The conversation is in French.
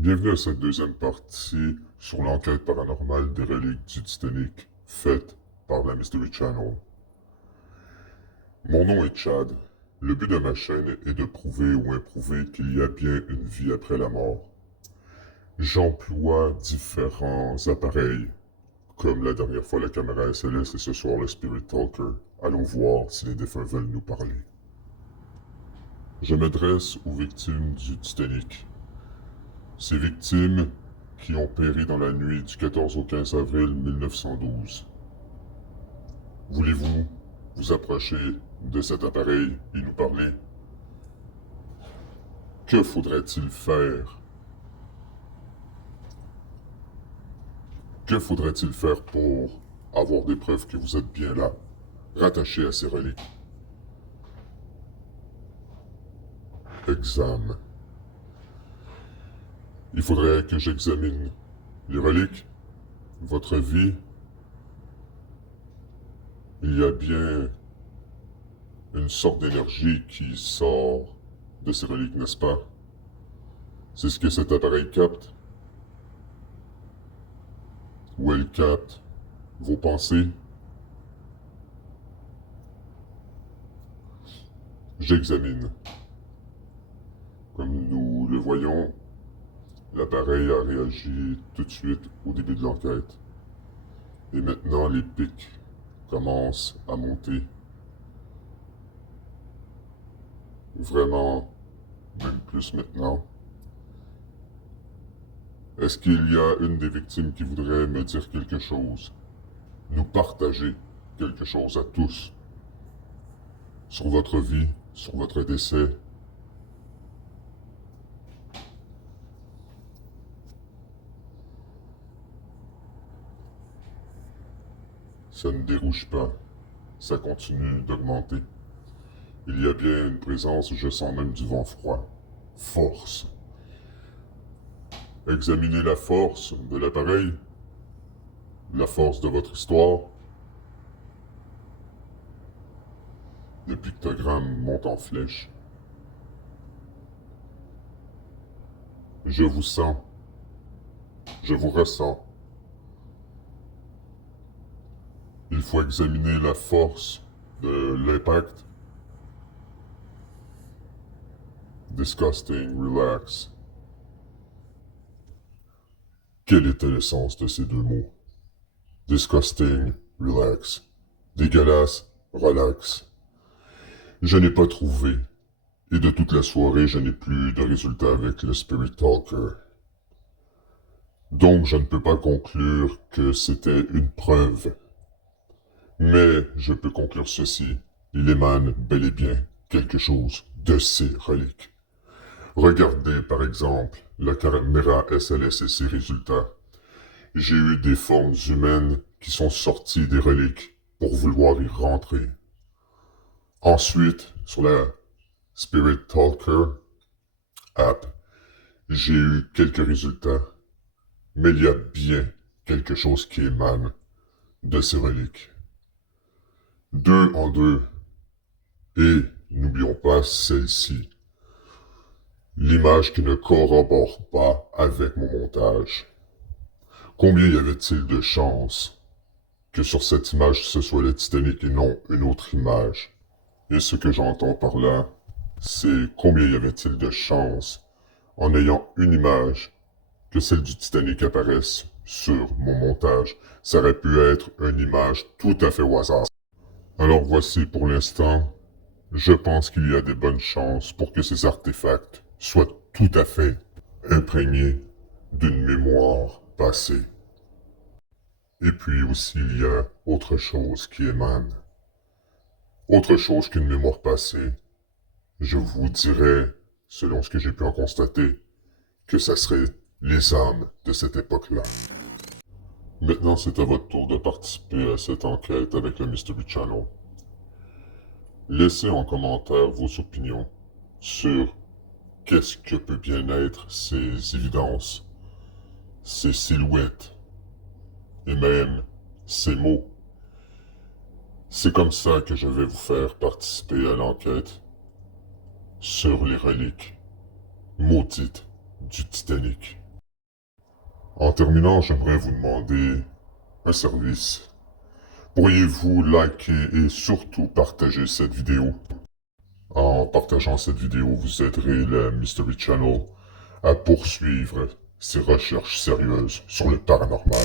Bienvenue à cette deuxième partie sur l'enquête paranormale des reliques du Titanic, faite par la Mystery Channel. Mon nom est Chad. Le but de ma chaîne est de prouver ou improuver qu'il y a bien une vie après la mort. J'emploie différents appareils, comme la dernière fois la caméra SLS et ce soir le Spirit Talker. Allons voir si les défunts veulent nous parler. Je m'adresse aux victimes du Titanic. Ces victimes qui ont péri dans la nuit du 14 au 15 avril 1912. Voulez-vous vous approcher de cet appareil et nous parler? Que faudrait-il faire? Que faudrait-il faire pour avoir des preuves que vous êtes bien là, rattachés à ces reliques? Examen. Il faudrait que j'examine les reliques, votre vie. Il y a bien une sorte d'énergie qui sort de ces reliques, n'est-ce pas? C'est ce que cet appareil capte? Ou elle capte vos pensées? J'examine. Comme nous le voyons, l'appareil a réagi tout de suite au début de l'enquête. Et maintenant, les pics commencent à monter. Vraiment, même plus maintenant. Est-ce qu'il y a une des victimes qui voudrait me dire quelque chose? Nous partager quelque chose à tous? Sur votre vie, sur votre décès? Ça ne dérouge pas. Ça continue d'augmenter. Il y a bien une présence, je sens même du vent froid. Force. Examinez la force de l'appareil, la force de votre histoire. Le pictogramme monte en flèche. Je vous sens. Je vous ressens. Il faut examiner la force de l'impact. Disgusting, relax. Quel était le sens de ces deux mots? Disgusting, relax. Dégueulasse, relax. Je n'ai pas trouvé. Et de toute la soirée, je n'ai plus de résultat avec le Spirit Talker. Donc, je ne peux pas conclure que c'était une preuve. Mais je peux conclure ceci. Il émane bel et bien quelque chose de ces reliques. Regardez, par exemple, la caméra SLS et ses résultats. J'ai eu des formes humaines qui sont sorties des reliques pour vouloir y rentrer. Ensuite, sur la Spirit Talker app, j'ai eu quelques résultats. Mais il y a bien quelque chose qui émane de ces reliques. Deux en deux. Et n'oublions pas celle-ci. L'image qui ne corrobore pas avec mon montage. Combien y avait-il de chances que sur cette image ce soit le Titanic et non une autre image? Et ce que j'entends par là, c'est combien y avait-il de chances, en ayant une image, que celle du Titanic apparaisse sur mon montage. Ça aurait pu être une image tout à fait au hasard. Alors voici pour l'instant, je pense qu'il y a des bonnes chances pour que ces artefacts soient tout à fait imprégnés d'une mémoire passée. Et puis aussi il y a autre chose qui émane. Autre chose qu'une mémoire passée. Je vous dirais, selon ce que j'ai pu en constater, que ça serait les âmes de cette époque-là. Maintenant, c'est à votre tour de participer à cette enquête avec le Mystery Channel. Laissez en commentaire vos opinions sur qu'est-ce que peut bien être ces évidences, ces silhouettes, et même ces mots. C'est comme ça que je vais vous faire participer à l'enquête sur les reliques maudites du Titanic. En terminant, j'aimerais vous demander un service. Pourriez-vous liker et surtout partager cette vidéo? En partageant cette vidéo, vous aiderez le Mystery Channel à poursuivre ses recherches sérieuses sur le paranormal.